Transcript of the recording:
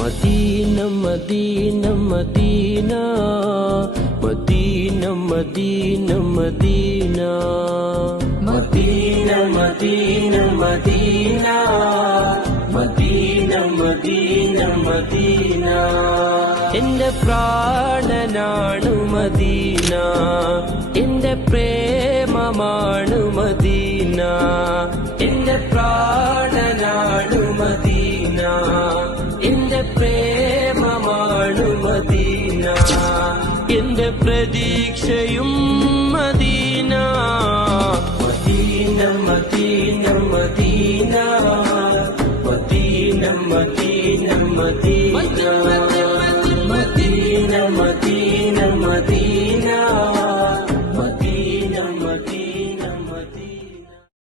Medina Medina Medina Medina Medina Medina Medina Medina Medina Medina Medina Medina എന്റെ പ്രാണനാണു Medina, എന്റെ പ്രേമമാണു Medina, എന്റെ പ്രാണനാണു Medina, എന്റെ പ്രേമമാണു Medina, എന്റെ പ്രതീക്ഷയും മദീന. Medina Medina